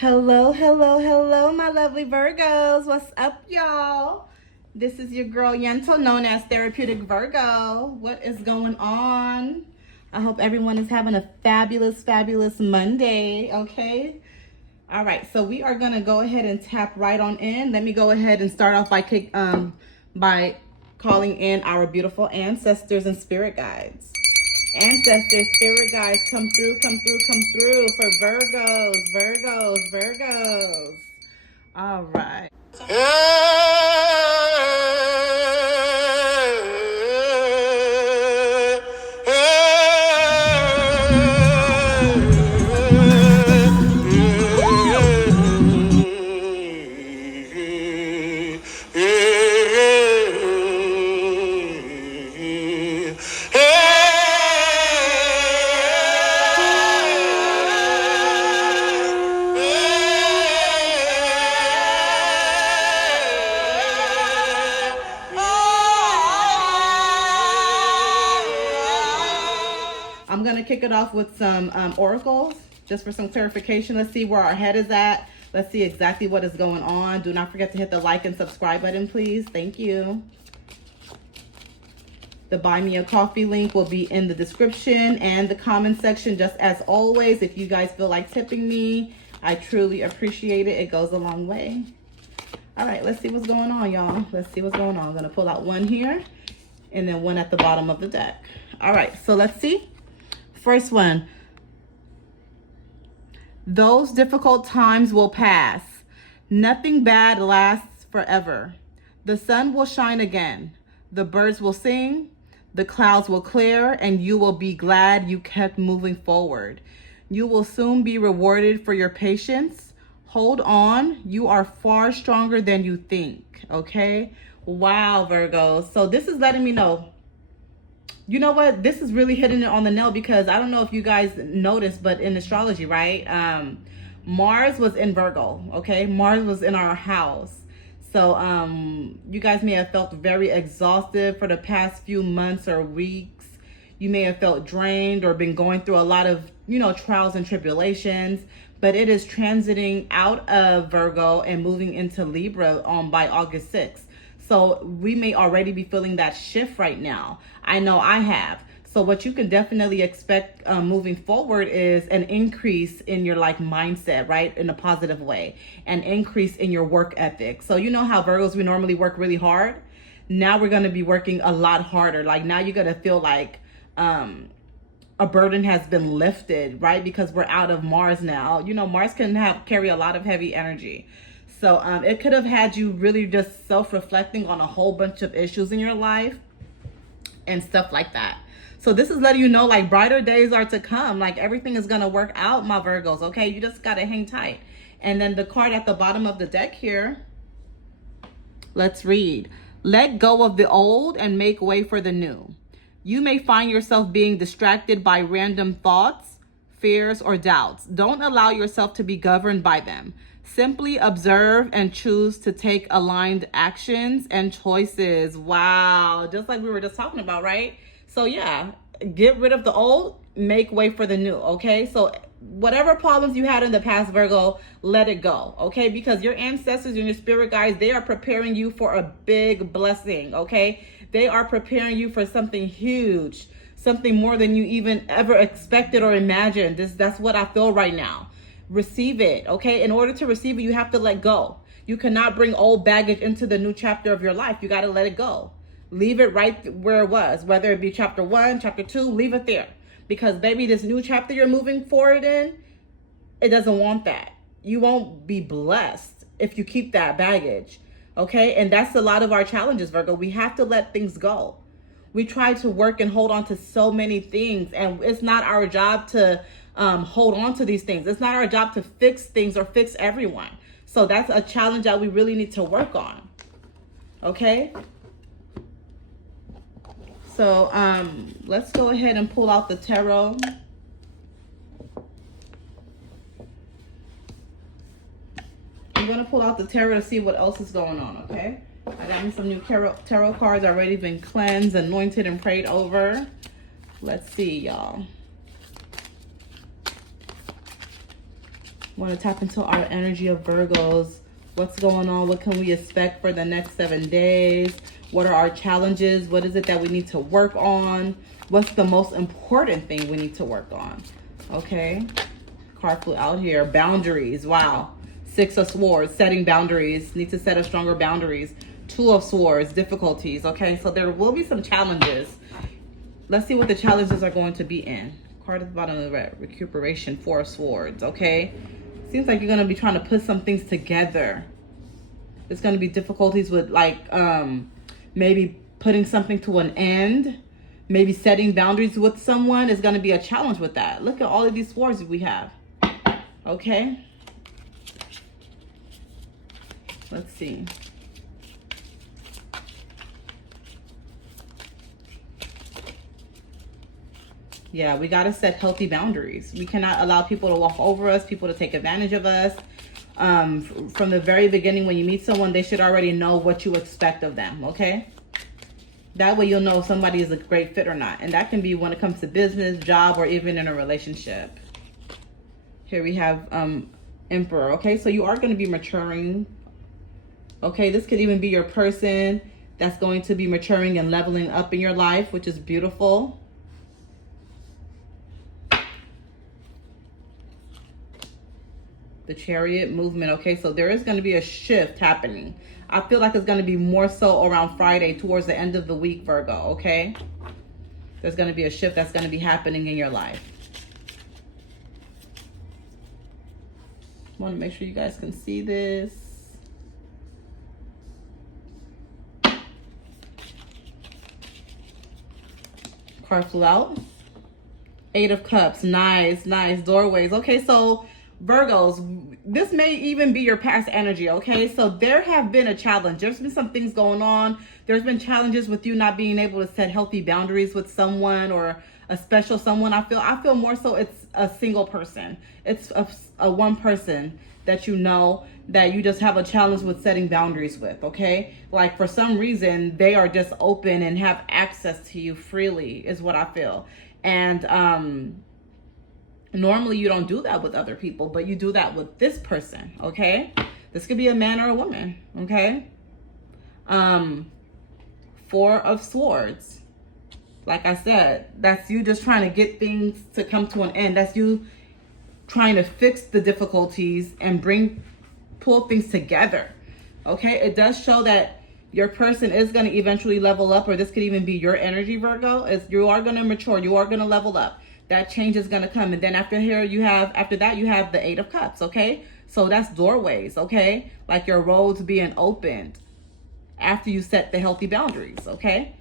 Hello, hello, hello, my lovely Virgos. What's up, y'all? This is your girl Yento, known as Therapeutic Virgo. What is going on? I hope everyone is having a fabulous, fabulous Monday, okay? All right, so we are gonna go ahead and tap right on in. Let me go ahead and start off by calling in our beautiful ancestors and spirit guides. Ancestors, spirit guides, come through, come through, come through for Virgos, Virgos, Virgos. All right. I'm going to kick it off with some oracles, just for some clarification. Let's see where our head is at. Let's see exactly what is going on. Do not forget to hit the like and subscribe button, please. Thank you. The Buy Me a Coffee link will be in the description and the comment section, just as always. If you guys feel like tipping me, I truly appreciate it. It goes a long way. All right, let's see what's going on, y'all. Let's see what's going on. I'm going to pull out one here and then one at the bottom of the deck. All right, so let's see. First one, those difficult times will pass. Nothing bad lasts forever. The sun will shine again. The birds will sing. The clouds will clear, and you will be glad you kept moving forward. You will soon be rewarded for your patience. Hold on. You are far stronger than you think. Okay? Wow, Virgo. So this is letting me know. You know what? This is really hitting it on the nail, because I don't know if you guys noticed, but in astrology, right? Mars was in Virgo, okay? Mars was in our house. So you guys may have felt very exhausted for the past few months or weeks. You may have felt drained or been going through a lot of, trials and tribulations. But it is transiting out of Virgo and moving into Libra by August 6th. So we may already be feeling that shift right now. I know I have. So what you can definitely expect moving forward is an increase in your mindset, right? In a positive way. An increase in your work ethic. So you know how Virgos, we normally work really hard. Now we're going to be working a lot harder. Now you're going to feel like a burden has been lifted, right? Because we're out of Mars now. Mars can carry a lot of heavy energy. So it could have had you really just self-reflecting on a whole bunch of issues in your life and stuff like that. So this is letting you know brighter days are to come. Everything is going to work out, my Virgos, okay? You just got to hang tight. And then the card at the bottom of the deck here, let's read. Let go of the old and make way for the new. You may find yourself being distracted by random thoughts, fears, or doubts. Don't allow yourself to be governed by them. Simply observe and choose to take aligned actions and choices. Wow. Just like we were just talking about, right? So yeah, get rid of the old, make way for the new, okay? So whatever problems you had in the past, Virgo, let it go, okay? Because your ancestors and your spirit guides, they are preparing you for a big blessing, okay? They are preparing you for something huge, something more than you even ever expected or imagined. That's what I feel right now. Receive it, okay? In order to receive it, you have to let go. You cannot bring old baggage into the new chapter of your life. You got to let it go. Leave it right where it was, whether it be chapter 1, chapter 2, leave it there. Because, baby, this new chapter you're moving forward in, it doesn't want that. You won't be blessed if you keep that baggage, okay? And that's a lot of our challenges, Virgo. We have to let things go. We try to work and hold on to so many things, and it's not our job to hold on to these things. It's not our job to fix things or fix everyone. So that's a challenge that we really need to work on. Okay? So let's go ahead and pull out the tarot. I'm going to pull out the tarot to see what else is going on, okay? I got me some new tarot cards already been cleansed, anointed, and prayed over. Let's see, y'all. Want to tap into our energy of Virgos. What's going on? What can we expect for the next 7 days? What are our challenges? What is it that we need to work on? What's the most important thing we need to work on? Okay. Card flew out here. Boundaries. Wow. 6 of Swords. Setting boundaries. Need to set up stronger boundaries. 2 of Swords. Difficulties. Okay. So there will be some challenges. Let's see what the challenges are going to be in. Card at the bottom of the red. Recuperation. 4 of Swords. Okay. Seems like you're going to be trying to put some things together. There's going to be difficulties with like maybe putting something to an end. Maybe setting boundaries with someone is going to be a challenge with that. Look at all of these swords we have. Okay. Let's see. Yeah, we got to set healthy boundaries. We cannot allow people to walk over us, people to take advantage of us. From the very beginning, when you meet someone, they should already know what you expect of them, okay? That way you'll know if somebody is a great fit or not. And that can be when it comes to business, job, or even in a relationship. Here we have Emperor, okay? So you are going to be maturing, okay? This could even be your person that's going to be maturing and leveling up in your life, which is beautiful. The Chariot movement, okay? So there is going to be a shift happening. I feel like it's going to be more so around Friday, towards the end of the week, Virgo, okay? There's going to be a shift that's going to be happening in your life. I want to make sure you guys can see this. Card flew out. 8 of Cups. Nice, nice. Doorways. Okay, so Virgos, this may even be your past energy, okay? So there have been a challenge. There's been some things going on. There's been challenges with you not being able to set healthy boundaries with someone or a special someone. I feel more so it's a single person. It's a one person that you know that you just have a challenge with setting boundaries with, okay? Like for some reason, they are just open and have access to you freely is what I feel. And normally you don't do that with other people, but you do that with this person, okay? This could be a man or a woman, okay? 4 of Swords. Like I said, that's you just trying to get things to come to an end. That's you trying to fix the difficulties and pull things together, okay? It does show that your person is going to eventually level up, or this could even be your energy, Virgo. You are going to mature. You are going to level up. That change is going to come. And then after that, you have the 8 of Cups, okay? So that's doorways, okay? Like your roads being opened after you set the healthy boundaries, okay?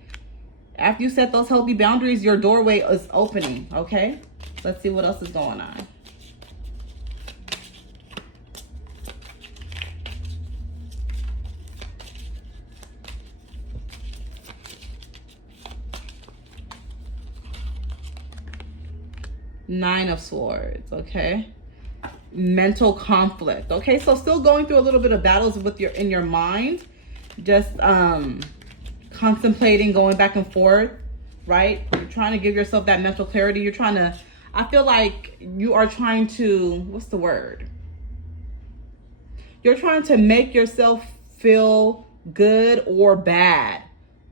After you set those healthy boundaries, your doorway is opening, okay? Let's see what else is going on. Nine of Swords, okay? Mental conflict, okay? So still going through a little bit of battles with in your mind, just contemplating, going back and forth, right? You're trying to give yourself that mental clarity. You're trying to, I feel like you are trying to, what's the word? You're trying to make yourself feel good or bad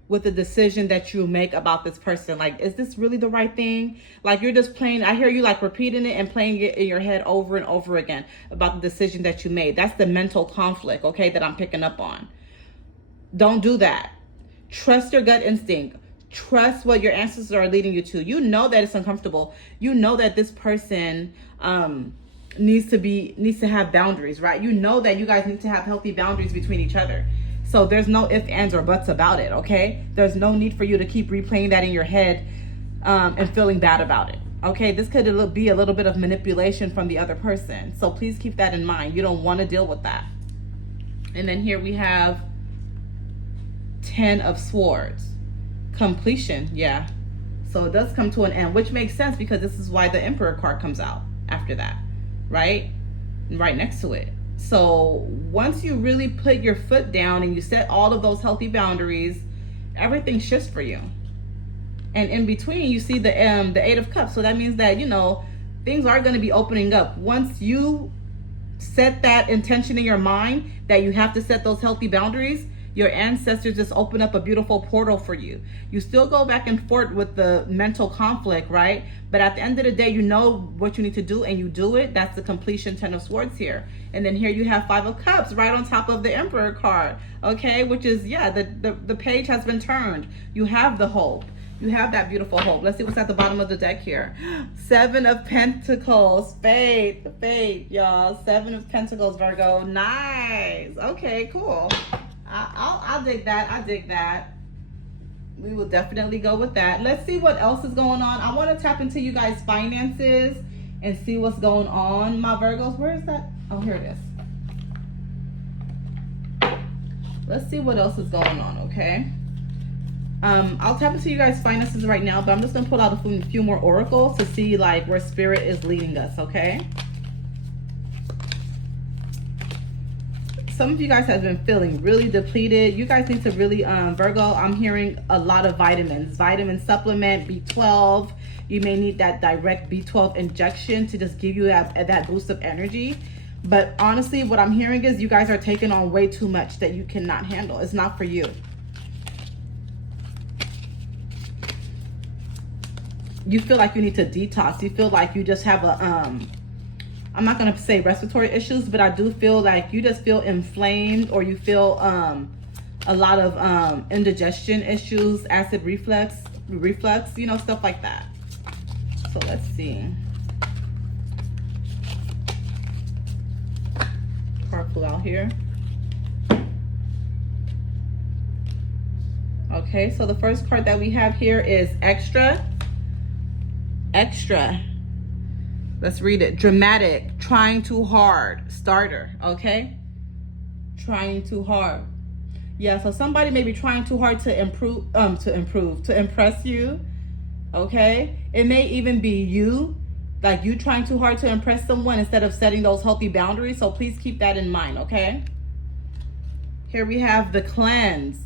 with the decision that you make about this person. Like, is this really the right thing? Like, you're just playing, I hear you like repeating it and playing it in your head over and over again about the decision that you made. That's the mental conflict, okay, that I'm picking up on. Don't do that. Trust your gut instinct. Trust what your ancestors are leading you to. You know that it's uncomfortable. You know that this person needs to have boundaries, right? You know that you guys need to have healthy boundaries between each other. So there's no ifs, ands, or buts about it, okay? There's no need for you to keep replaying that in your head and feeling bad about it, okay? This could be a little bit of manipulation from the other person. So please keep that in mind. You don't want to deal with that. And then here we have 10 of Swords. Completion, yeah. So it does come to an end, which makes sense because this is why the Emperor card comes out after that, right? Right next to it. So once you really put your foot down and you set all of those healthy boundaries, everything shifts for you. And in between, you see the 8 of Cups. So that means that, you know, things are going to be opening up. Once you set that intention in your mind that you have to set those healthy boundaries, your ancestors just open up a beautiful portal for you. You still go back and forth with the mental conflict, right? But at the end of the day, you know what you need to do and you do it. That's the completion 10 of swords here. And then here you have 5 of cups right on top of the emperor card, okay? Which is, yeah, the page has been turned. You have the hope. You have that beautiful hope. Let's see what's at the bottom of the deck here. 7 of Pentacles. Faith, y'all. 7 of Pentacles, Virgo. Nice. Okay, cool. I'll dig that. I dig that. We will definitely go with that. Let's see what else is going on. I want to tap into you guys' finances and see what's going on, my Virgos. Where is that? Oh, here it is. Let's see what else is going on, okay? I'll tap into you guys' finances right now, but I'm just gonna pull out a few more oracles to see like where spirit is leading us, okay? Some of you guys have been feeling really depleted. You guys need to really, Virgo, I'm hearing a lot of vitamins. Vitamin supplement, B12. You may need that direct B12 injection to just give you that boost of energy. But honestly, what I'm hearing is you guys are taking on way too much that you cannot handle. It's not for you. You feel like you need to detox. You feel like you just have a, I'm not going to say respiratory issues, but I do feel like you just feel inflamed, or you feel a lot of indigestion issues, acid reflux, you know, stuff like that. So let's see. Card flew out here. Okay, so the first card that we have here is extra. Let's read it. Dramatic, trying too hard, starter, okay? Trying too hard. Yeah, so somebody may be trying too hard to impress you, okay? It may even be you, like you trying too hard to impress someone instead of setting those healthy boundaries. So please keep that in mind, okay? Here we have the cleanse,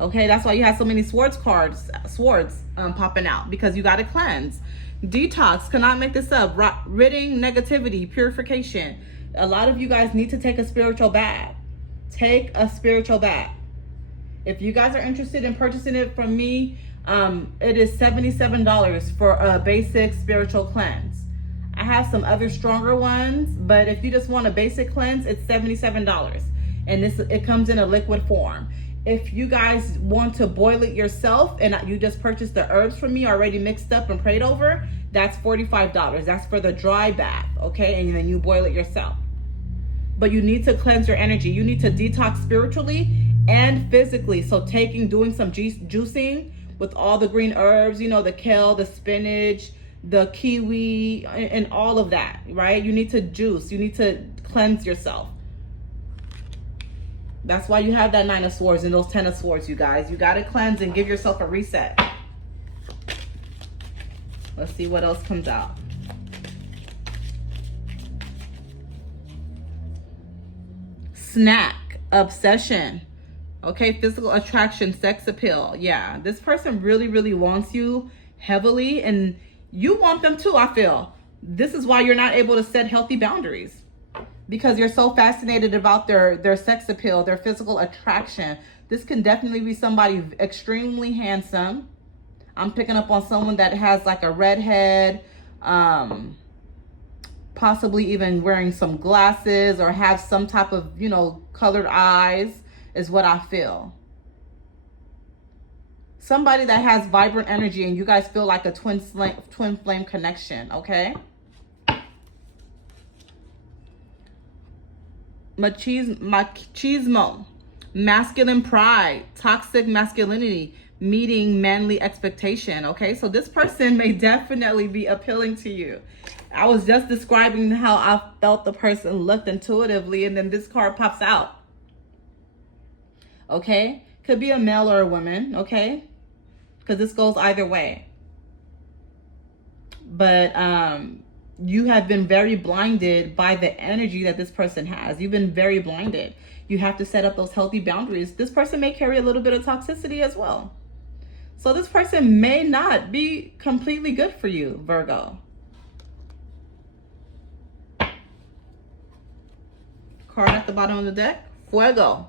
okay, that's why you have so many swords cards, popping out, because you got to cleanse. Detox, cannot make this up. Ridding negativity, purification. A lot of you guys need to take a spiritual bath. Take a spiritual bath. If you guys are interested in purchasing it from me, it is $77 for a basic spiritual cleanse. I have some other stronger ones, but if you just want a basic cleanse, it's $77. And it comes in a liquid form. If you guys want to boil it yourself and you just purchased the herbs from me already mixed up and prayed over, that's $45. That's for the dry bath, okay? And then you boil it yourself. But you need to cleanse your energy. You need to detox spiritually and physically. So doing some juicing with all the green herbs, you know, the kale, the spinach, the kiwi, and all of that, right? You need to juice. You need to cleanse yourself. That's why you have that 9 of Swords and those 10 of Swords, you guys. You got to cleanse and give yourself a reset. Let's see what else comes out. Snack, obsession. Okay, physical attraction, sex appeal. Yeah, this person really, really wants you heavily, and you want them too, I feel. This is why you're not able to set healthy boundaries. Because you're so fascinated about their sex appeal, their physical attraction. This can definitely be somebody extremely handsome. I'm picking up on someone that has like a redhead, possibly even wearing some glasses or have some type of, you know, colored eyes is what I feel. Somebody that has vibrant energy and you guys feel like a twin flame connection, okay? Machismo, masculine pride, toxic masculinity, meeting manly expectation. Okay, so this person may definitely be appealing to you. I was just describing how I felt the person looked intuitively, and then this card pops out. Okay, could be a male or a woman, okay, because this goes either way. But you have been very blinded by the energy that this person has. You've been very blinded. You have to set up those healthy boundaries. This person may carry a little bit of toxicity as well. So this person may not be completely good for you, Virgo. Card at the bottom of the deck, Fuego.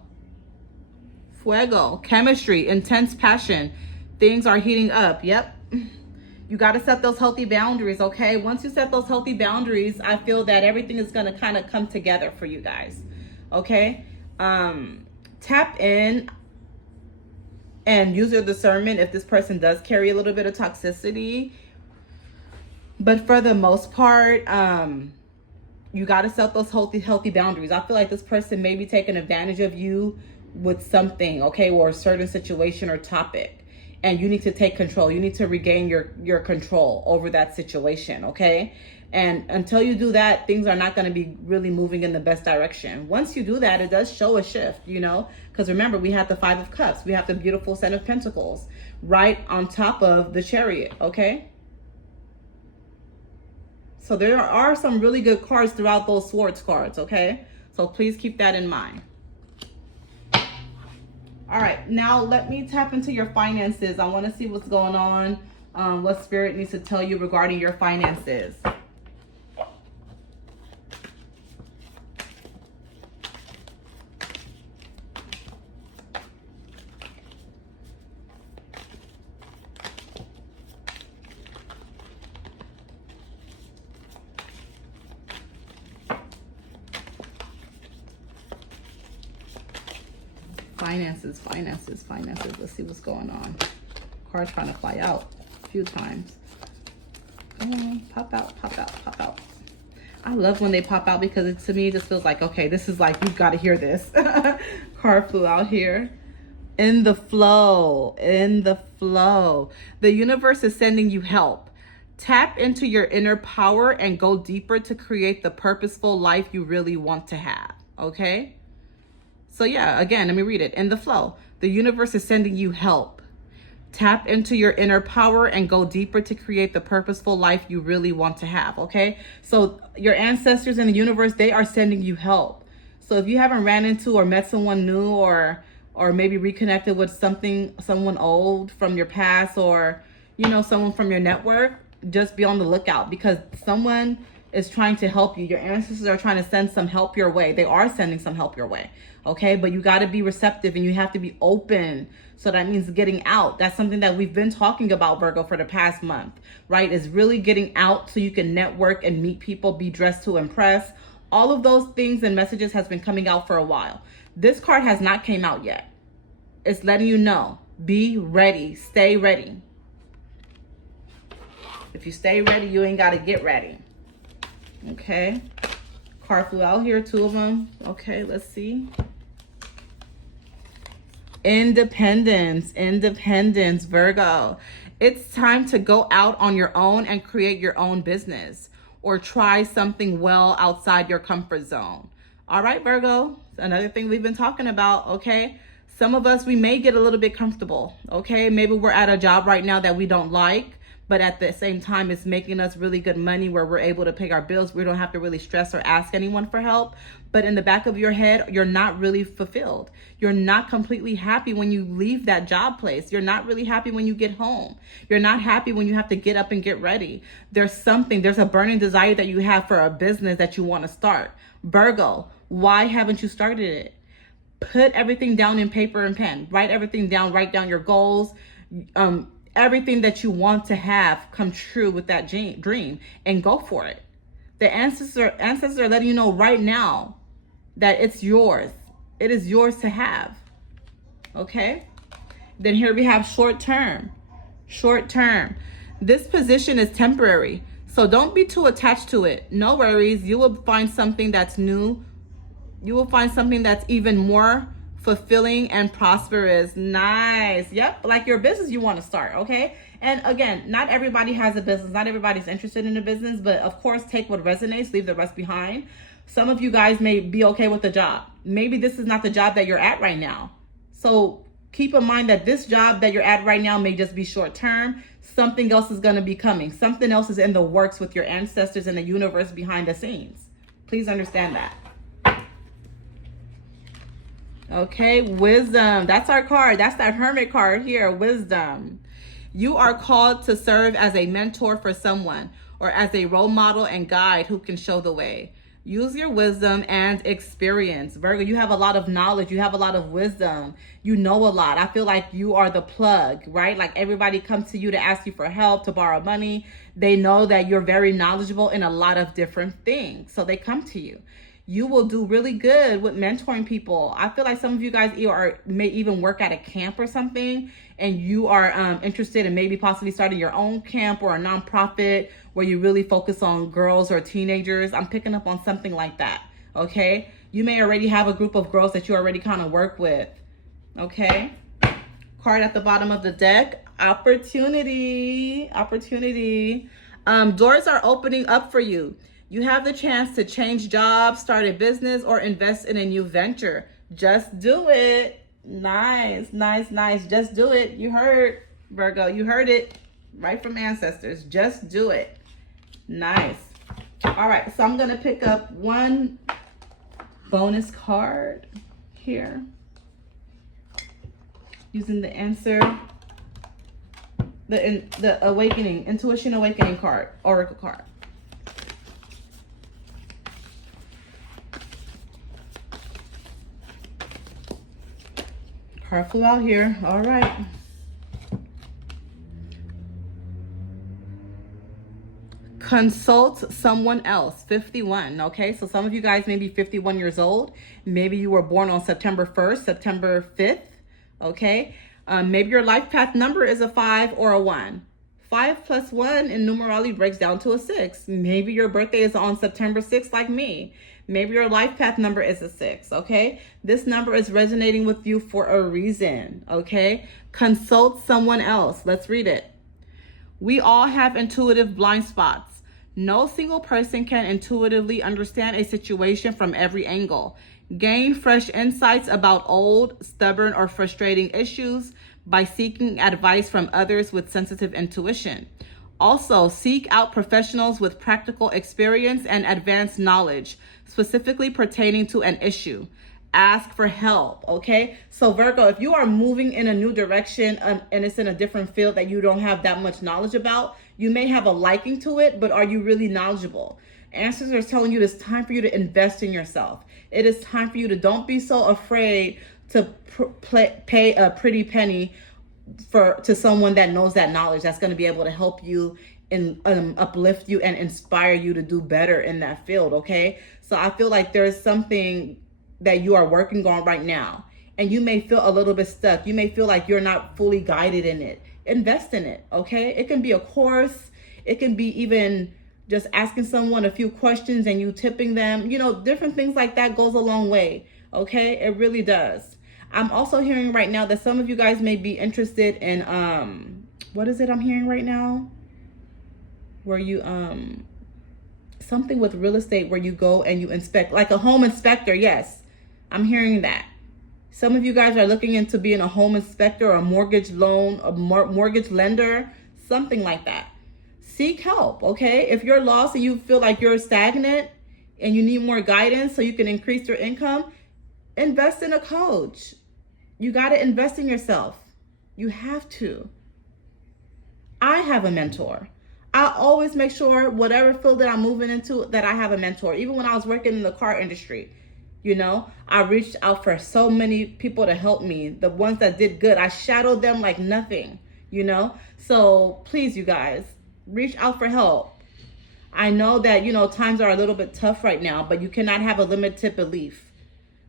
Fuego, chemistry, intense passion. Things are heating up. Yep. You got to set those healthy boundaries, okay? Once you set those healthy boundaries, I feel that everything is going to kind of come together for you guys, okay? Tap in and use your discernment if this person does carry a little bit of toxicity. But for the most part, you got to set those healthy boundaries. I feel like this person may be taking advantage of you with something, okay, or a certain situation or topic, and you need to take control. You need to regain your control over that situation, okay? And until you do that, things are not going to be really moving in the best direction. Once you do that, it does show a shift, you know, because remember, we have the Five of Cups, we have the beautiful Ten of Pentacles right on top of the Chariot, okay? So there are some really good cards throughout those Swords cards, okay? So please keep that in mind. All right, now let me tap into your finances. I want to see what's going on, what Spirit needs to tell you regarding your finances. Finances. Let's see what's going on. Card trying to fly out a few times. Come on, pop out. I love when they pop out because to me it just feels like, okay, this is like, you've got to hear this. Card flew out here. In the flow. The universe is sending you help. Tap into your inner power and go deeper to create the purposeful life you really want to have, okay? So yeah, again, let me read it. In the flow, the universe is sending you help. Tap into your inner power and go deeper to create the purposeful life you really want to have, okay? So your ancestors in the universe, they are sending you help. So if you haven't ran into or met someone new or maybe reconnected with someone old from your past, or, you know, someone from your network, just be on the lookout because someone is trying to help you. Your ancestors are trying to send some help your way. They are sending some help your way. Okay, but you got to be receptive and you have to be open. So that means getting out. That's something that we've been talking about, Virgo, for the past month, right? Is really getting out so you can network and meet people, be dressed to impress. All of those things and messages has been coming out for a while. This card has not came out yet. It's letting you know, be ready, stay ready. If you stay ready, you ain't got to get ready. Okay. Card flew out here, two of them. Okay, let's see. Independence, Virgo. It's time to go out on your own and create your own business or try something well outside your comfort zone. All right, Virgo, another thing we've been talking about, okay? Some of us, we may get a little bit comfortable, okay? Maybe we're at a job right now that we don't like, but at the same time, it's making us really good money where we're able to pay our bills. We don't have to really stress or ask anyone for help. But in the back of your head, you're not really fulfilled. You're not completely happy when you leave that job place. You're not really happy when you get home. You're not happy when you have to get up and get ready. There's a burning desire that you have for a business that you want to start. Virgo, why haven't you started it? Put everything down in paper and pen. Write everything down. Write down your goals. Everything that you want to have come true with that dream, and go for it. The ancestors are letting you know right now that it's yours. It is yours to have. Okay? Then here we have short term. This position is temporary, so don't be too attached to it. No worries. You will find something that's new. You will find something that's even more fulfilling and prosperous. Nice. Yep, like your business you want to start, okay? And again, not everybody has a business. Not everybody's interested in a business, but of course, take what resonates, leave the rest behind. Some of you guys may be okay with the job. Maybe this is not the job that you're at right now. So keep in mind that this job that you're at right now may just be short term. Something else is going to be coming. Something else is in the works with your ancestors and the universe behind the scenes. Please understand that. Okay, wisdom. That's our card. That's that hermit card here, wisdom. You are called to serve as a mentor for someone or as a role model and guide who can show the way. Use your wisdom and experience. Virgo, you have a lot of knowledge. You have a lot of wisdom. You know a lot. I feel like you are the plug, right? Like everybody comes to you to ask you for help, to borrow money. They know that you're very knowledgeable in a lot of different things. So they come to you. You will do really good with mentoring people. I feel like some of you guys may even work at a camp or something, and you are interested in maybe possibly starting your own camp or a nonprofit where you really focus on girls or teenagers. I'm picking up on something like that, okay? You may already have a group of girls that you already kind of work with, okay? Card at the bottom of the deck, opportunity. Doors are opening up for you. You have the chance to change jobs, start a business, or invest in a new venture. Just do it. Nice. Just do it. You heard, Virgo. You heard it right from ancestors. Just do it. Nice. All right. So I'm going to pick up one bonus card here. Using the answer, the awakening, intuition awakening card, oracle card. Card flew out here. All right. Consult someone else. 51. Okay. So some of you guys may be 51 years old. Maybe you were born on September 1st, September 5th. Okay. Maybe your life path number is a 5 or a 1. 5 plus 1 in numerology breaks down to a 6. Maybe your birthday is on September 6th like me. Maybe your life path number is a 6, okay? This number is resonating with you for a reason, okay? Consult someone else. Let's read it. We all have intuitive blind spots. No single person can intuitively understand a situation from every angle. Gain fresh insights about old, stubborn, or frustrating issues by seeking advice from others with sensitive intuition. Also, seek out professionals with practical experience and advanced knowledge, specifically pertaining to an issue. Ask for help, okay? So Virgo, if you are moving in a new direction and it's in a different field that you don't have that much knowledge about, you may have a liking to it, but are you really knowledgeable? Answers are telling you it's time for you to invest in yourself. It is time for you to don't be so afraid to pay a pretty penny to someone that knows that knowledge, that's going to be able to help you and uplift you and inspire you to do better in that field, okay? So I feel like there's something that you are working on right now, and you may feel a little bit stuck. You may feel like you're not fully guided in it. Invest in it, okay? It can be a course. It can be even just asking someone a few questions and you tipping them. You know, different things like that goes a long way, okay? It really does. I'm also hearing right now that some of you guys may be interested in, what is it I'm hearing right now? Where you, something with real estate where you go and you inspect, like a home inspector. Yes, I'm hearing that. Some of you guys are looking into being a home inspector or a mortgage loan, a mortgage lender, something like that. Seek help, okay? If you're lost and you feel like you're stagnant and you need more guidance so you can increase your income, invest in a coach. You got to invest in yourself. You have to. I have a mentor. I always make sure whatever field that I'm moving into that I have a mentor. Even when I was working in the car industry, you know, I reached out for so many people to help me. The ones that did good, I shadowed them like nothing, you know? So please, you guys, reach out for help. I know that, you know, times are a little bit tough right now, but you cannot have a limited belief.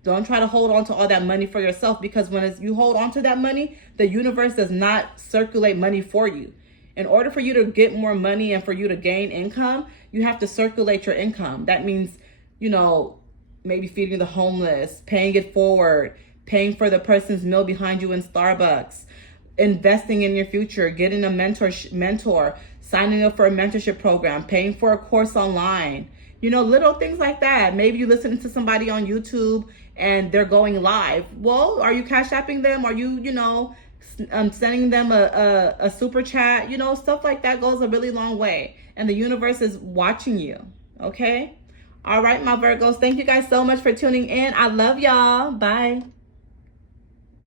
Don't try to hold on to all that money for yourself, because when you hold on to that money, the universe does not circulate money for you. In order for you to get more money and for you to gain income, you have to circulate your income. That means, you know, maybe feeding the homeless, paying it forward, paying for the person's meal behind you in Starbucks, investing in your future, getting a mentor, signing up for a mentorship program, paying for a course online. You know, little things like that. Maybe you listen to somebody on YouTube and they're going live. Well, are you cash apping them? Are you, you know, sending them a super chat? You know, stuff like that goes a really long way. And the universe is watching you. Okay? All right, my Virgos. Thank you guys so much for tuning in. I love y'all. Bye.